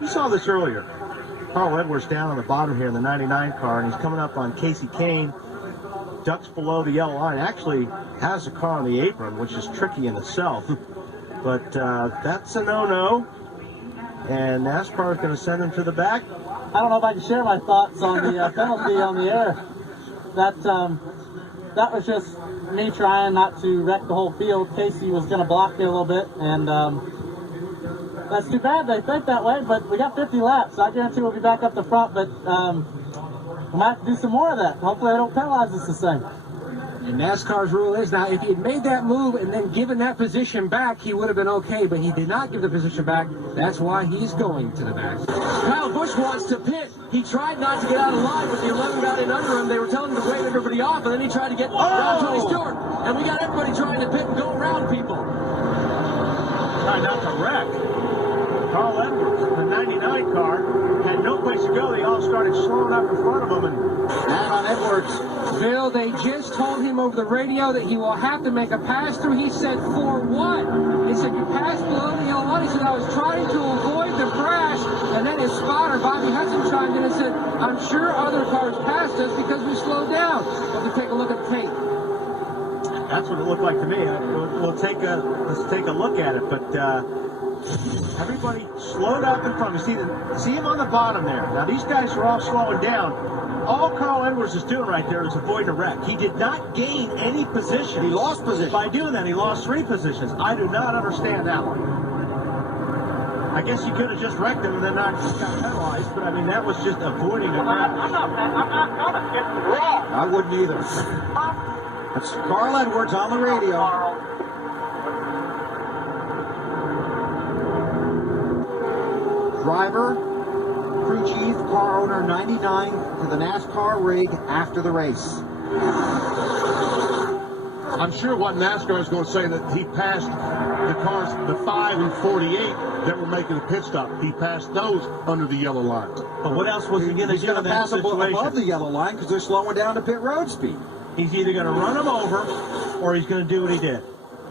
You saw this earlier. Carl Edwards down on the bottom here in the 99 car, and he's coming up on Casey Kane. Ducks below the yellow line. Actually has a car on the apron, which is tricky in itself. But that's a no-no. And NASCAR is going to send him to the back. I don't know if I can share my thoughts on the penalty on the air. That was just me trying not to wreck the whole field. Casey was going to block me a little bit, and that's too bad they think that way, but we got 50 laps, so I guarantee we'll be back up the front, but we might have to do some more of that. Hopefully they don't penalize us the same. And NASCAR's rule is now if he had made that move and then given that position back, he would have been okay, but he did not give the position back. That's why he's going to the back. Kyle Busch wants to pit. He tried not to get out of line, but the 11 got in under him. They were telling him to wave everybody off, and then he tried to get around Tony Stewart. And we got everybody trying to pit and go around people. Trying not to wreck. Carl Edwards, the 99 car, had no place to go. They all started slowing up in front of him. And on Edwards. Bill, they just told him over the radio that he will have to make a pass-through. He said, for what? He said, you passed below the yellow line. He said, I was trying to avoid the crash. And then his spotter, Bobby Hudson, chimed in and said, I'm sure other cars passed us because we slowed down. Let's take a look at the tape. That's what it looked like to me. Let's take a look at it. But everybody slowed up in front. You see him on the bottom there. Now these guys are all slowing down. All Carl Edwards is doing right there is avoiding a wreck. He did not gain any position. He lost position. By doing that, he lost 3 positions. I do not understand that one. I guess you could have just wrecked him and then not just got penalized, but I mean, that was just avoiding a wreck. I'm not coming. It's wrong. I wouldn't either. That's Carl Edwards on the radio. Driver, crew chief, car owner 99 to the NASCAR rig after the race. I'm sure what NASCAR is going to say that he passed the cars, the 5 and 48 that were making a pit stop. He passed those under the yellow line. But what else was he going to do in that pass situation? Above the yellow line because they're slowing down to pit road speed. He's either going to run him over or he's going to do what he did.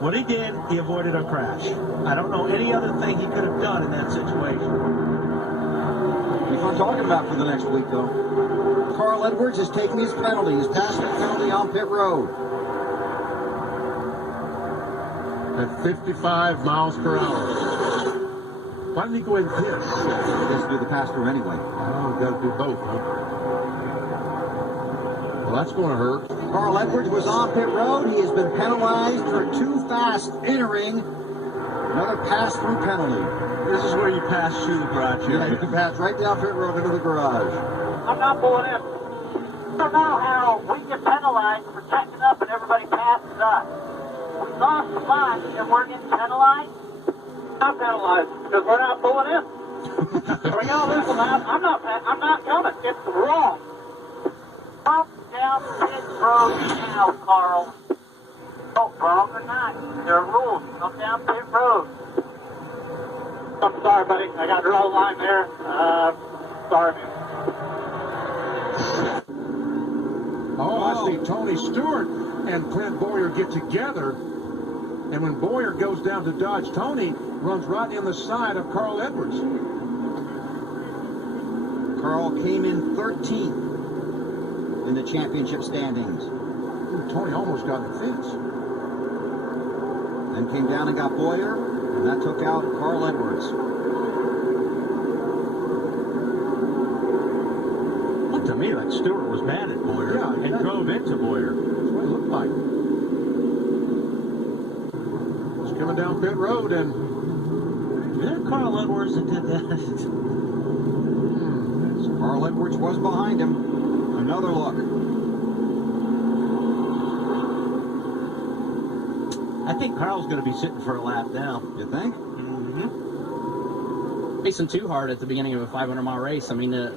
What he did, he avoided a crash. I don't know any other thing he could have done in that situation. Be fun talking about for the next week, though. Carl Edwards is taking his penalty. His passing penalty on pit road. At 55 miles per hour. Why didn't he go ahead and pit? He has to do the pass-through anyway. Oh, got to do both, huh? Well, that's going to hurt. Carl Edwards was on pit road. He has been penalized for too fast entering. Another pass-through penalty. This is where you pass through the garage. Yeah, you can pass right down pit road into the garage. I'm not pulling in. I don't know how we get penalized for checking up and everybody passes us. We lost the line and we're getting penalized. Not penalized because we're not pulling in. We're gonna lose the lap. I'm not coming. It's wrong. Up down pit road now, Carl. Oh, wrong or not, there are rules. Come down pit road. I'm sorry, buddy. I got draw line there. Sorry, man. Oh, I see Tony Stewart and Clint Boyer get together. And when Boyer goes down to dodge Tony, runs right in the side of Carl Edwards. Carl came in 13th in the championship standings. Tony almost got in the fence. Then came down and got Boyer, and that took out Carl Edwards. Looked to me like Stewart was mad at Boyer and drove into Boyer. That's what it looked like. Was coming down pit road and... There Carl Edwards that did that. Carl Edwards was behind him. Another look. I think Carl's going to be sitting for a lap now. You think? Mm-hmm. Racing too hard at the beginning of a 500-mile race. I mean, the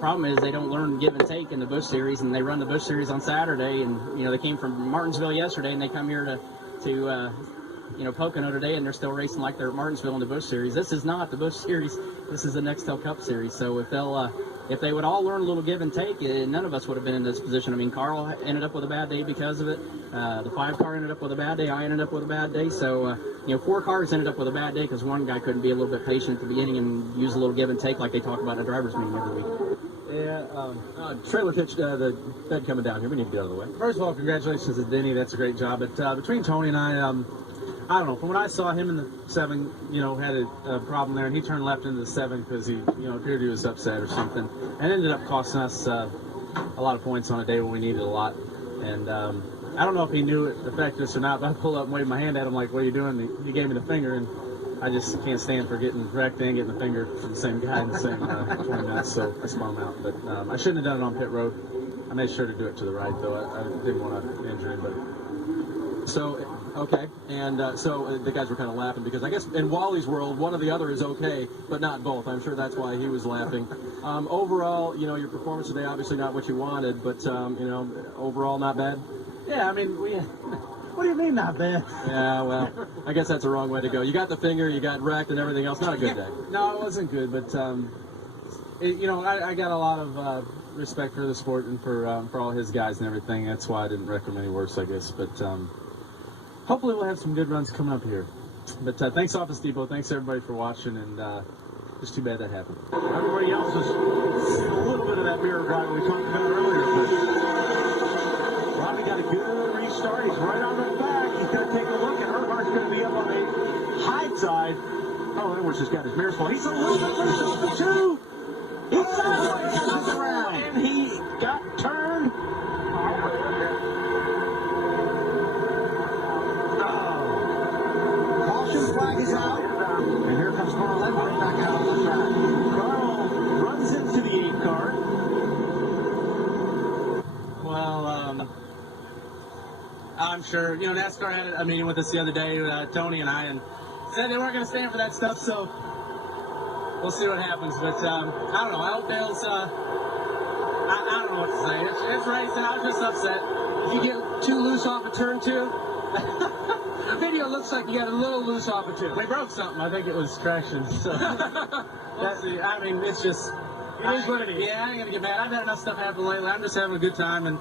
problem is they don't learn give and take in the Busch Series, and they run the Busch Series on Saturday, and, you know, they came from Martinsville yesterday, and they come here to Pocono today, and they're still racing like they're at Martinsville in the Busch Series. This is not the Busch Series. This is the Nextel Cup Series. So if they'll if they would all learn a little give and take, none of us would have been in this position. I mean, Carl ended up with a bad day because of it. The 5 car ended up with a bad day. I ended up with a bad day. So, 4 cars ended up with a bad day because one guy couldn't be a little bit patient at the beginning and use a little give and take like they talk about in a driver's meeting every week. Yeah, trailer pitch, the bed coming down here. We need to get out of the way. First of all, congratulations to Denny. That's a great job. But between Tony and I don't know. From what I saw, him in the 7, had a problem there, and he turned left into the 7 because he, appeared he was upset or something, and ended up costing us a lot of points on a day when we needed a lot. And I don't know if he knew it affected us or not, but I pulled up and waved my hand at him like, "What are you doing?" And he gave me the finger, and I just can't stand for getting wrecked and getting the finger from the same guy in the same 20 minutes, so I spun him out. But I shouldn't have done it on pit road. I made sure to do it to the right, though. I didn't want to injure him. So, okay, and so the guys were kind of laughing because I guess in Wally's world, one or the other is okay, but not both. I'm sure that's why he was laughing. Overall, your performance today, obviously not what you wanted, but, overall not bad? Yeah, I mean, what do you mean not bad? Yeah, well, I guess that's the wrong way to go. You got the finger, you got wrecked, and everything else. Not a good day. No, it wasn't good, but I got a lot of respect for the sport and for all his guys and everything. That's why I didn't wreck him any worse, I guess. But hopefully we'll have some good runs coming up here. But thanks, Office Depot. Thanks everybody for watching, and it's too bad that happened. Everybody else is seeing a little bit of that mirror drive we talked about earlier, but Rodney got a good restart. He's right on the back. He's going to take a look, and Earhart's going to be up on the high side. Oh, Edwards just got his mirrors full. He's a little bit first off the 2. He's sideways around, and he got turned. Caution flag is out. And here comes Carl Edwards back out on the track. Carl runs into the 8 car. Well, I'm sure, NASCAR had a meeting with us the other day, Tony and I, and said they weren't going to stand for that stuff, so we'll see what happens. But I don't know. I hope Dale's, I don't know what to say. It's racing. I was just upset. You get too loose off of turn 2? The video looks like you got a little loose off of 2. We broke something. I think it was traction. So we'll see. I mean, it's just, it is what it is. Yeah, I ain't going to get mad. I've had enough stuff happen lately. I'm just having a good time, and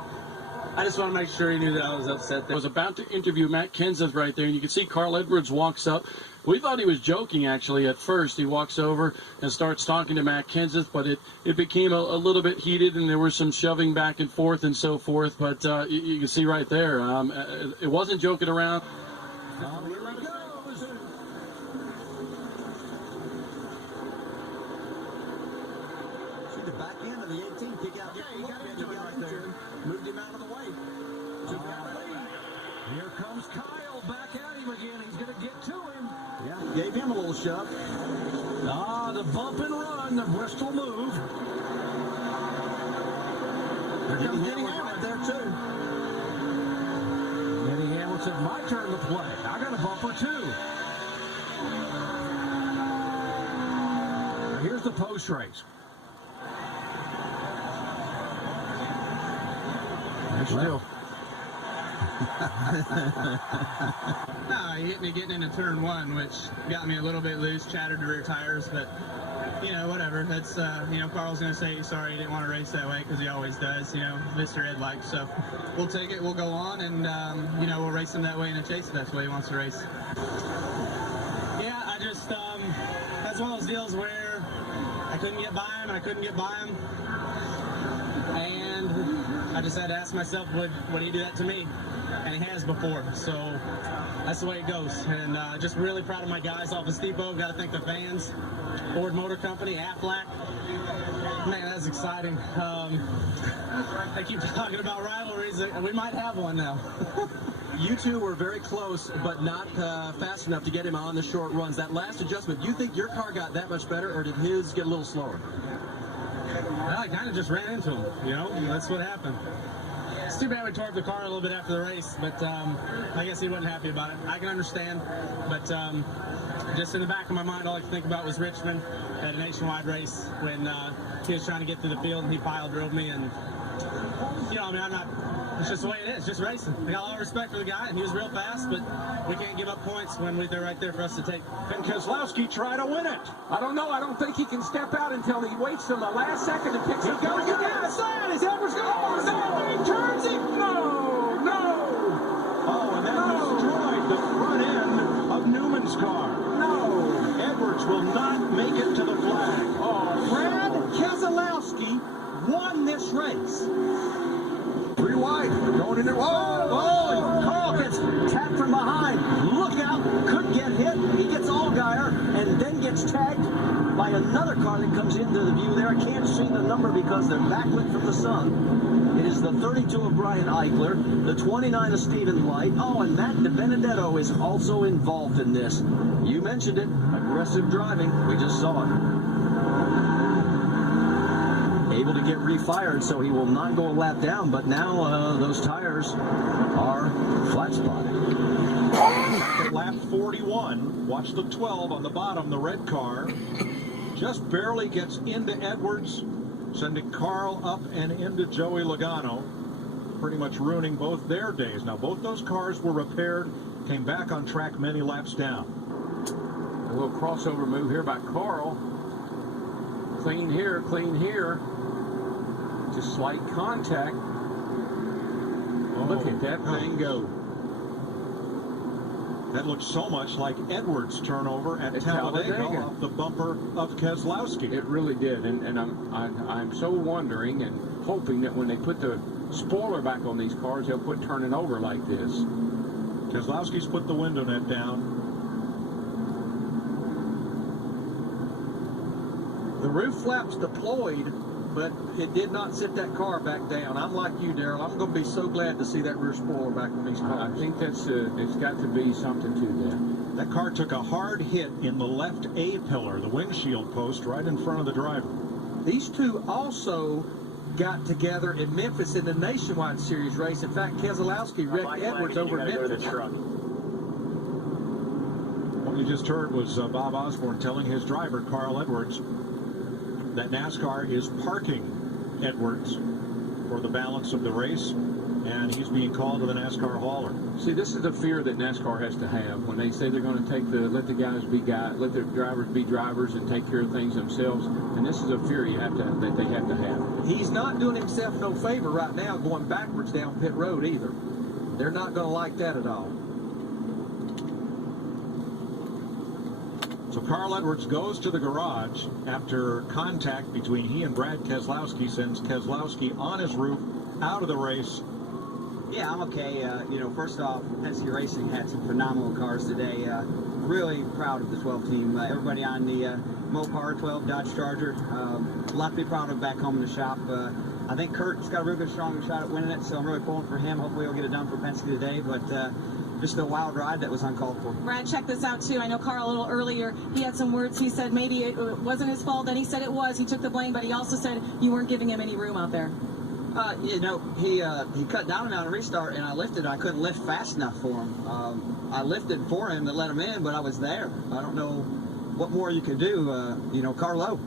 I just want to make sure he knew that I was upset. I was about to interview Matt Kenseth right there, and you can see Carl Edwards walks up. We thought he was joking, actually, at first. He walks over and starts talking to Matt Kenseth, but it became a little bit heated, and there was some shoving back and forth and so forth. But you can see right there, it wasn't joking around. Here he goes. See the back end of the 18. Kick out. Yeah, he got into it right there. Moved him out of the way. Took out the lead. Here comes Kyle back at him again. He's going to get to him. Yeah, gave him a little shove. The bump and run, the Bristol move. There comes Denny Hamlin there, too. Denny Hamlin said, my turn to play. I got a bumper, too. Here's the post race. Still. No, he hit me getting into turn 1, which got me a little bit loose, chattered the rear tires, but, whatever. That's, Carl's going to say he's sorry he didn't want to race that way because he always does, Mr. Headlights. So we'll take it, we'll go on, and, we'll race him that way in a chase if that's the way he wants to race. Yeah, I just, that's one of those deals where I couldn't get by him, and I couldn't get by him. And I just had to ask myself, would he do that to me? And he has before, so that's the way it goes. And just really proud of my guys, Office Depot. Got to thank the fans, Ford Motor Company, Aflac. Man, that's exciting. I keep talking about rivalries. We might have one now. You two were very close, but not fast enough to get him on the short runs. That last adjustment, do you think your car got that much better, or did his get a little slower? Well, I kind of just ran into him, that's what happened. It's too bad we tore up the car a little bit after the race, but I guess he wasn't happy about it. I can understand, but just in the back of my mind, all I could think about was Richmond at a nationwide race when he was trying to get through the field and he pile drove me, and I'm not It's just the way it is, just racing. I got a lot of respect for the guy, and he was real fast, but we can't give up points when they're right there for us to take. Can Keselowski try to win it? I don't know. I don't think he can step out until he waits till the last second and picks up. Going down the side. Is Edwards going? Oh, no! He turns him. No! Oh, and that destroyed the front end of Newman's car. No! Edwards will not make it to the flag. Oh, Brad Keselowski won this race. 3 wide. Going in there. Oh, Carl gets tapped from behind. Look out. Could get hit. He gets Allgaier and then gets tagged by another car that comes into the view there. I can't see the number because they're backlit from the sun. It is the 32 of Brian Eichler, the 29 of Stephen Light. Oh, and Matt DiBenedetto is also involved in this. You mentioned it. Aggressive driving. We just saw it. Able to get refired, so he will not go a lap down, but now those tires are flat spotted. At lap 41, watch the 12 on the bottom, the red car. Just barely gets into Edwards, sending Carl up and into Joey Logano, pretty much ruining both their days. Now, both those cars were repaired, came back on track many laps down. A little crossover move here by Carl. Clean here, clean here. Just slight contact. Look at that thing go. That looks so much like Edwards' turnover at Talladega off the bumper of Keselowski. It really did, and I'm so wondering and hoping that when they put the spoiler back on these cars, they'll quit turning over like this. Keselowski's put the window net down. The roof flaps deployed, but it did not sit that car back down. I'm like you, Daryl. I'm going to be so glad to see that rear spoiler back on these cars. I think that's it's got to be something to that. That car took a hard hit in the left A-pillar, the windshield post, right in front of the driver. These two also got together in Memphis in the Nationwide Series race. In fact, Keselowski wrecked Edwards over at Memphis. What you just heard was Bob Osborne telling his driver, Carl Edwards, that NASCAR is parking Edwards for the balance of the race, and he's being called to the NASCAR hauler. See, this is the fear that NASCAR has to have when they say they're going to let the guys be guys, let the drivers be drivers and take care of things themselves. And this is a fear that they have to have. He's not doing himself no favor right now going backwards down pit road either. They're not going to like that at all. So Carl Edwards goes to the garage after contact between he and Brad Keselowski sends Keselowski on his roof out of the race. Yeah, I'm okay. First off, Penske Racing had some phenomenal cars today. Really proud of the 12 team. Everybody on the Mopar 12 Dodge Charger. A lot to be proud of back home in the shop. I think Kurt's got a real good, strong shot at winning it, so I'm really pulling for him. Hopefully he'll get it done for Penske today, but just a wild ride that was uncalled for. Brad, check this out, too. I know Carl a little earlier, he had some words. He said maybe it wasn't his fault. Then he said it was. He took the blame, but he also said you weren't giving him any room out there. He cut down on a restart, and I lifted. I couldn't lift fast enough for him. I lifted for him to let him in, but I was there. I don't know what more you can do. Carlo,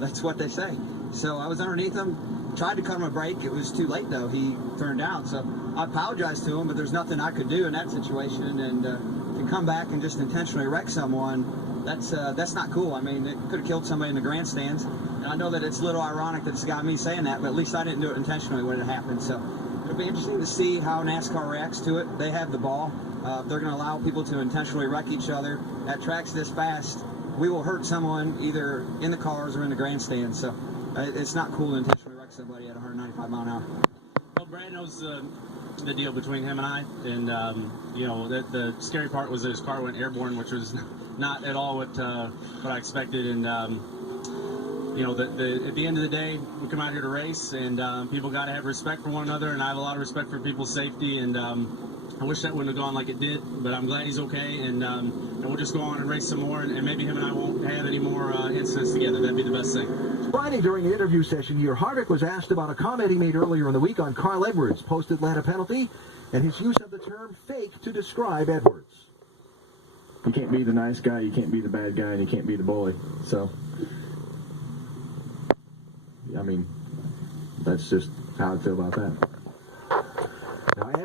that's what they say. So I was underneath him, tried to cut him a break. It was too late, though. He turned down. So I apologized to him, but there's nothing I could do in that situation. And to come back and just intentionally wreck someone, that's not cool. I mean, it could have killed somebody in the grandstands. And I know that it's a little ironic that it's got me saying that, but at least I didn't do it intentionally when it happened. So it'll be interesting to see how NASCAR reacts to it. They have the ball. If they're going to allow people to intentionally wreck each other at tracks this fast, we will hurt someone either in the cars or in the grandstands. So it's not cool to intentionally wreck somebody at 195 mile an hour. Well, Brad knows the deal between him and I, and the scary part was that his car went airborne, which was not at all what I expected. And at the end of the day, we come out here to race, and people got to have respect for one another, and I have a lot of respect for people's safety, and I wish that wouldn't have gone like it did, but I'm glad he's okay, and we'll just go on and race some more, and maybe him and I won't have any more incidents together. That'd be the best thing. Friday, during an interview session here, Harvick was asked about a comment he made earlier in the week on Carl Edwards' post-Atlanta penalty and his use of the term fake to describe Edwards. You can't be the nice guy, you can't be the bad guy, and you can't be the bully. So, I mean, that's just how I feel about that.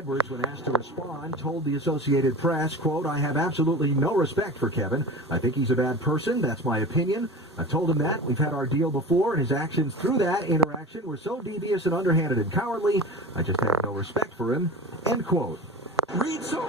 Edwards, when asked to respond, told the Associated Press, quote, "I have absolutely no respect for Kevin. I think he's a bad person. That's my opinion. I told him that. We've had our deal before, and his actions through that interaction were so devious and underhanded and cowardly. I just have no respect for him." End quote. Read source.